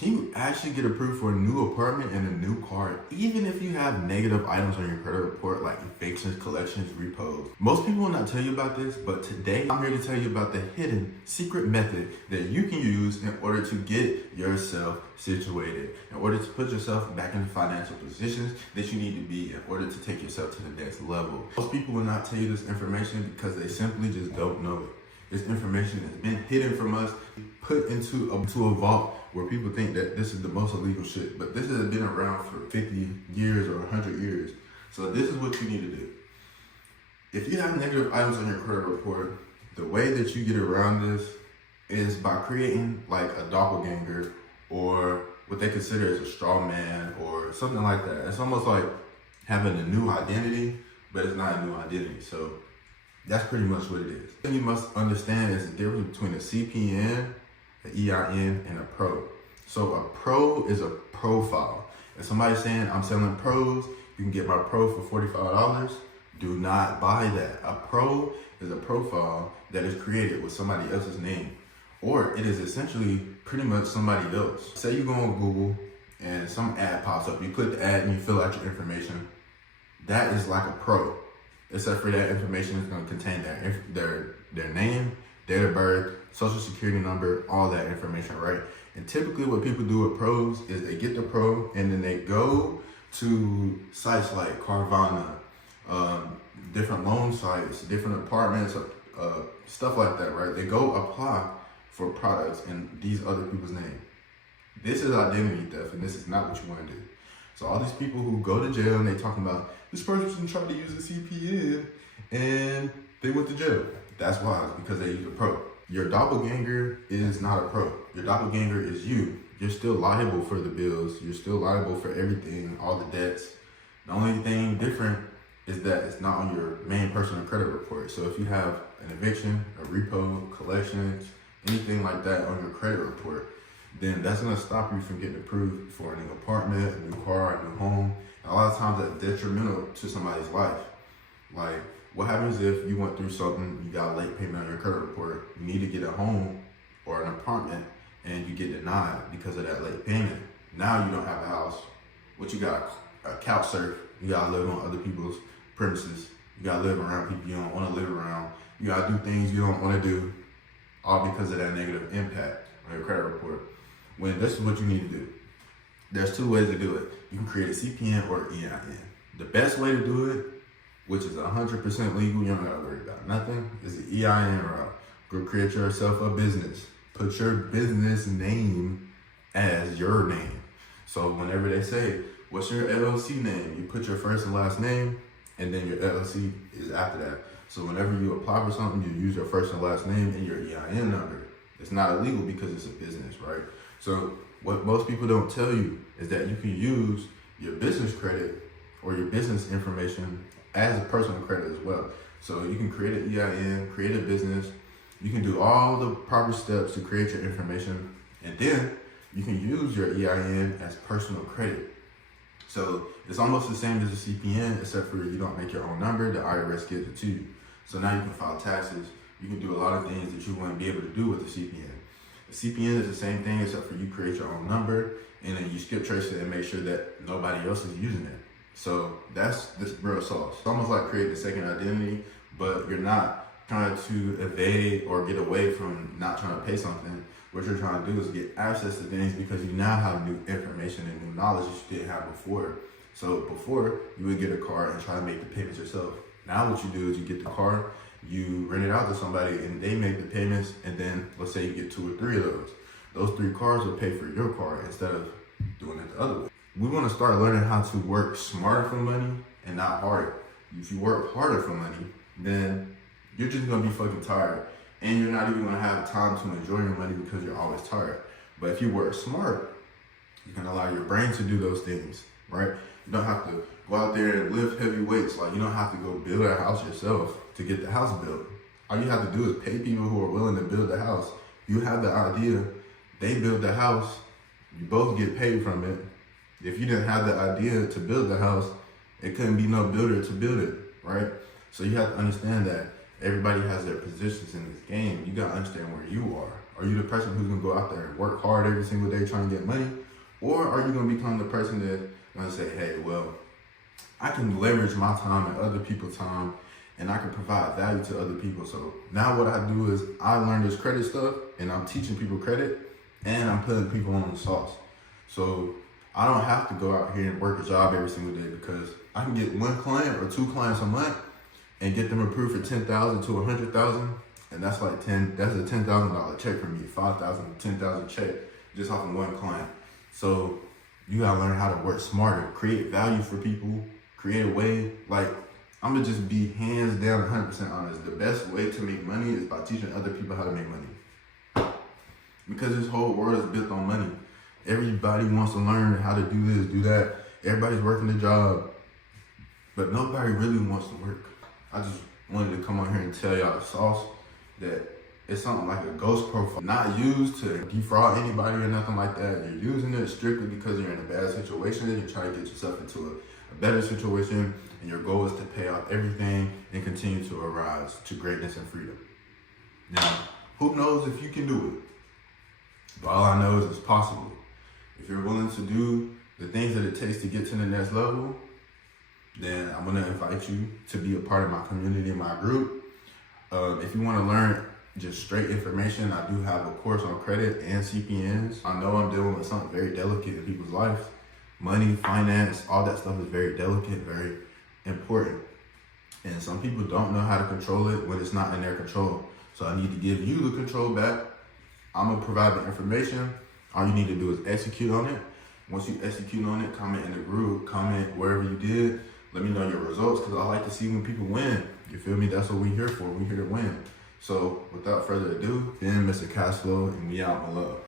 Can you actually get approved for a new apartment and a new car, even if you have negative items on your credit report like evictions, collections, repos? Most people will not tell you about this, but today I'm here to tell you about the hidden secret method that you can use in order to get yourself situated, in order to put yourself back in the financial positions that you need to be in order to take yourself to the next level. Most people will not tell you this information because they simply just don't know it. This information has been hidden from us, put into a vault where people think that this is the most illegal shit. But this has been around for 50 years or 100 years. So this is what you need to do. If you have negative items on your credit report, the way that you get around this is by creating like a doppelganger or what they consider as a straw man or something like that. It's almost like having a new identity, but it's not a new identity. So that's pretty much what it is. What you must understand is the difference between a CPN, an EIN, and a pro. So a pro is a profile. If somebody's saying, I'm selling pros, you can get my pro for $45, do not buy that. A pro is a profile that is created with somebody else's name, or it is essentially pretty much somebody else. Say you go on Google and some ad pops up, you click the ad and you fill out your information. That is like a pro. Except for that information is going to contain their name, date of birth, social security number, all that information, right? And typically what people do with pros is they get the pro and then they go to sites like Carvana, different loan sites, different apartments, stuff like that, right? They go apply for products in these other people's name. This is identity theft, and this is not what you want to do. So all these people who go to jail and they talking about this person tried to use a CPN and they went to jail. That's why, it's because they use a pro. Your doppelganger is not a pro. Your doppelganger is you. You're still liable for the bills. You're still liable for everything, all the debts. The only thing different is that it's not on your main personal credit report. So if you have an eviction, a repo, collections, anything like that on your credit report, then that's gonna stop you from getting approved for a new apartment, a new car, a new home. And a lot of times that's detrimental to somebody's life. Like, what happens if you went through something, you got a late payment on your credit report, you need to get a home or an apartment, and you get denied because of that late payment. Now you don't have a house. What you got? A couch surf. You gotta live on other people's premises. You gotta live around people you don't wanna live around. You gotta do things you don't wanna do, all because of that negative impact on your credit report. When this is what you need to do. There's two ways to do it. You can create a CPN or an EIN. The best way to do it, which is 100% legal, you don't gotta worry about nothing, is the EIN route. Go create yourself a business. Put your business name as your name. So whenever they say, what's your LLC name? You put your first and last name, and then your LLC is after that. So whenever you apply for something, you use your first and last name and your EIN number. It's not illegal because it's a business, right? So what most people don't tell you is that you can use your business credit or your business information as a personal credit as well. So you can create an EIN, create a business. You can do all the proper steps to create your information, and then you can use your EIN as personal credit. So it's almost the same as a CPN, except for you don't make your own number, the IRS gives it to you. So now you can file taxes. You can do a lot of things that you wouldn't be able to do with a CPN. A CPN is the same thing, except for you create your own number, and then you skip trace it and make sure that nobody else is using it. So that's this real sauce. It's almost like creating a second identity, but you're not trying to evade or get away from not trying to pay something. What you're trying to do is get access to things because you now have new information and new knowledge that you didn't have before. So before, you would get a car and try to make the payments yourself. Now what you do is you get the car, you rent it out to somebody and they make the payments, and then let's say you get 2 or 3 of those. Those 3 cars will pay for your car instead of doing it the other way. We want to start learning how to work smarter for money and not harder. If you work harder for money, then you're just going to be fucking tired. And you're not even going to have time to enjoy your money because you're always tired. But if you work smart, you can allow your brain to do those things, right? You don't have to go out there and lift heavy weights. Like, you don't have to go build a house yourself to get the house built. All you have to do is pay people who are willing to build the house. You have the idea, they build the house, you both get paid from it. If you didn't have the idea to build the house, it couldn't be no builder to build it, right? So you have to understand that everybody has their positions in this game. You gotta understand where you are. Are you the person who's gonna go out there and work hard every single day trying to get money? Or are you gonna become the person that's gonna say, hey, well, I can leverage my time and other people's time and I can provide value to other people. So now what I do is I learn this credit stuff and I'm teaching people credit and I'm putting people on the sauce. So I don't have to go out here and work a job every single day because I can get one client or two clients a month and get them approved for $10,000 to $100,000. And that's like that's a $10,000 check for me, $5,000, $10,000 check just off of one client. So you gotta learn how to work smarter, create value for people, create a way. Like, I'm gonna just be hands down 100% honest. The best way to make money is by teaching other people how to make money. Because this whole world is built on money. Everybody wants to learn how to do this, do that. Everybody's working a job, but nobody really wants to work. I just wanted to come on here and tell y'all the sauce that it's something like a ghost profile, not used to defraud anybody or nothing like that. You're using it strictly because you're in a bad situation and you're trying to get yourself into a better situation, and your goal is to pay off everything and continue to arise to greatness and freedom. Now, who knows if you can do it? But all I know is it's possible. If you're willing to do the things that it takes to get to the next level, then I'm gonna invite you to be a part of my community and my group. If you wanna learn just straight information, I do have a course on credit and CPNs. I know I'm dealing with something very delicate in people's lives. Money, finance, all that stuff is very delicate, very important. And some people don't know how to control it when it's not in their control. So I need to give you the control back. I'm gonna provide the information. All you need to do is execute on it. Once you execute on it, comment in the group, comment wherever you did. Let me know your results, because I like to see when people win. You feel me? That's what we're here for. We're here to win. So without further ado, then Mr. Cashflow, and we out in love.